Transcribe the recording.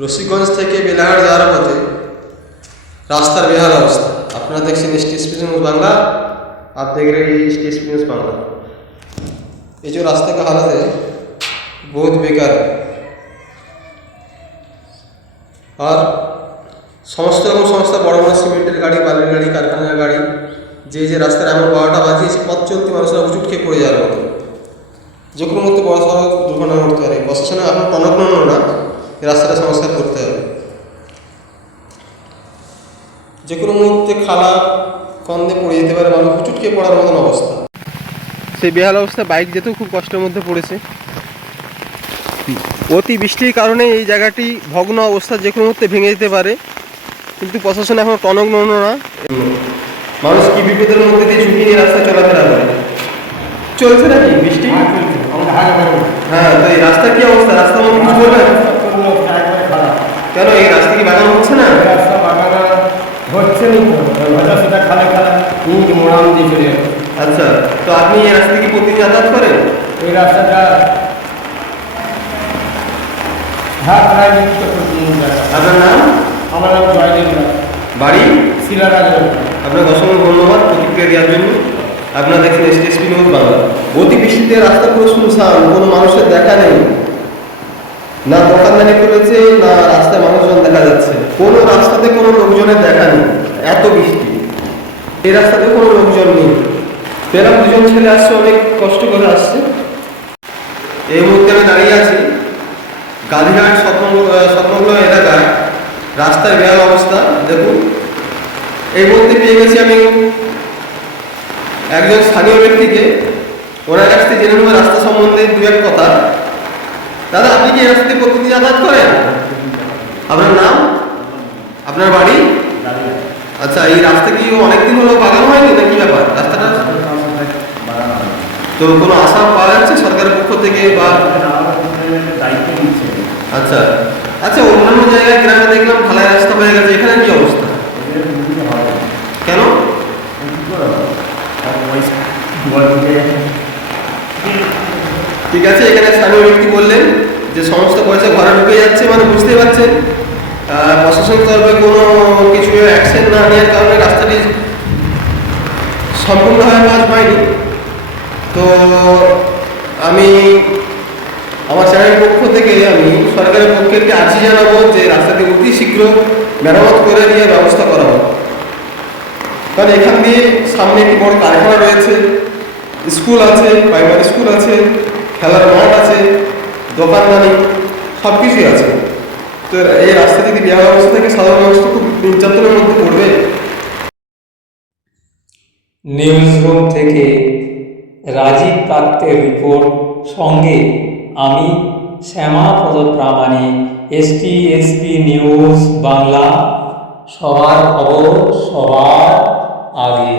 রসিকগঞ্জ থেকে বেলাহাট যাওয়ার পথে রাস্তার বেহাল অবস্থা আপনারা দেখছেন স্টেট নিউজ বাংলা आप देख रहे हैं स्टेट न्यूज़ बांग्ला ये जो रास्ते का हालत है बहुत बेकार है আর সমস্ত রকম সংস্থা বড় বড় সিমেন্টের গাড়ি বালির গাড়ি কারখানার গাড়ি যে যে রাস্তার এমন বারোটা বাজিয়েছে পথ চলতি মানুষরা উচুট খেয়ে পড়ে যাওয়ার মতো যে কোনো মধ্যে বড় সড়ো দুর্ঘটনা ঘটতে পারে প্রশাসনে এখন টনক না এই রাস্তাটা সংস্কার যে কোনো মুহূর্তে খালা কন্দে পড়ে যেতে পারে মানুষ হুচুটকে পড়ার মতন অবস্থা। সেই বেহাল অবস্থা বাইক যেতেও খুব কষ্টের মধ্যে পড়েছে। অতি বৃষ্টির কারণে এই জায়গাটি ভগ্ন অবস্থা যে কোনো মুহূর্তে ভেঙে যেতে পারে। কিন্তু প্রশাসন এখন টনক নড়ল না মানুষ কি বিপদের মধ্যে দিয়ে ঝুঁকি নিয়ে রাস্তায় চলাফেরা করে? চলছে নাকি বৃষ্টি? হ্যাঁ তো এই রাস্তার কি অবস্থা? রাস্তা মধ্যে কিছু বলবেন? কেন এই রাস্তা কি বাগানো হচ্ছে না? আচ্ছা তো আপনি এই রাস্তা কি প্রতিদিন যাতায়াত করেন? এই রাস্তাটা হ্যাঁ প্রায় নিত্য প্রতিদিন আপনার নাম? আমার নাম জয়দেব বাড়ি? শিলারাজ আপনাকে অসংখ্য ধন্যবাদ প্রতিক্রিয়া দেওয়ার জন্য। আপনারা দেখছেন এসটিএসপি নিউজ বাংলা। অতি বৃষ্টিতে রাস্তা পুরো শুনশান কোনো মানুষের দেখা নেই। না দোকানদারি করেছে, না রাস্তায় মানুষজন দেখা যাচ্ছে। কোনো রাস্তাতে কোনো লোকজনের দেখা নেই। এত বৃষ্টি। এই রাস্তাতে কোনো লোকজন নেই। এরা দুজন ছেলে আসছে, অনেক কষ্ট করে আসছে। এই মুহূর্তে আমি দাঁড়িয়ে আছি গান্ধীঘাট স্বপ্নগুলো এলাকায়। রাস্তার বেহাল অবস্থা, দেখুন। এই মুহূর্তে পেয়ে গেছি আমি একজন স্থানীয় ব্যক্তিকে। ওনার কাছ থেকে জেনে রাস্তা সম্বন্ধে দু এক কথা। দাদা, আপনি কি এই রাস্তাতে প্রতিদিন যাতায়াত করেন? আপনার নাম? আপনার বাড়ি? আচ্ছা এই রাস্তা কি অনেকদিন হলো বাগানো হয়নি না কি ব্যাপার? রাস্তাটা? তো কোনো আশা পাওয়া যাচ্ছে সরকারের পক্ষ থেকে বা আচ্ছা। আচ্ছা অন্যান্য জায়গায় গ্রামে দেখলাম ঢালাই রাস্তা হয়ে গেছে, এখানে কি অবস্থা? কেন? ঠিক আছে? এখানে স্থানীয় ব্যক্তি বললেন যে সমস্ত পয়সা ঘরে ঢুকে যাচ্ছে মানে বুঝতে পারছেন। আহ, প্রশাসনের তরফে কোনো কিছু অ্যাকশন না নেওয়ার কারণে রাস্তাটি সম্পূর্ণভাবে কাজ পাইনি তো আমি আমার চ্যানেলের পক্ষ থেকে আমি সরকারের পক্ষে একটি আর্জি জানাব যে রাস্তাটি অতি শীঘ্র মেরামত করে দিয়ে ব্যবস্থা করা হোক। কারণ এখান দিয়ে সামনে একটি বড় কারখানা রয়েছে স্কুল আছে প্রাইমারি স্কুল আছে খেলার মাঠ আছে দোকানদানি সব কিছুই আছে। তো এই রাস্তা যদি বেহাল ব্যবস্থা থেকে সাধারণ ব্যবস্থা খুব নির্যাতনের মধ্যে পড়বে। নিউজ রুম থেকে রাজীব পাত্রের রিপোর্ট সঙ্গে আমি Shyamapada Pramanik ST SP news Bangla, সবার খবর সবার আগে।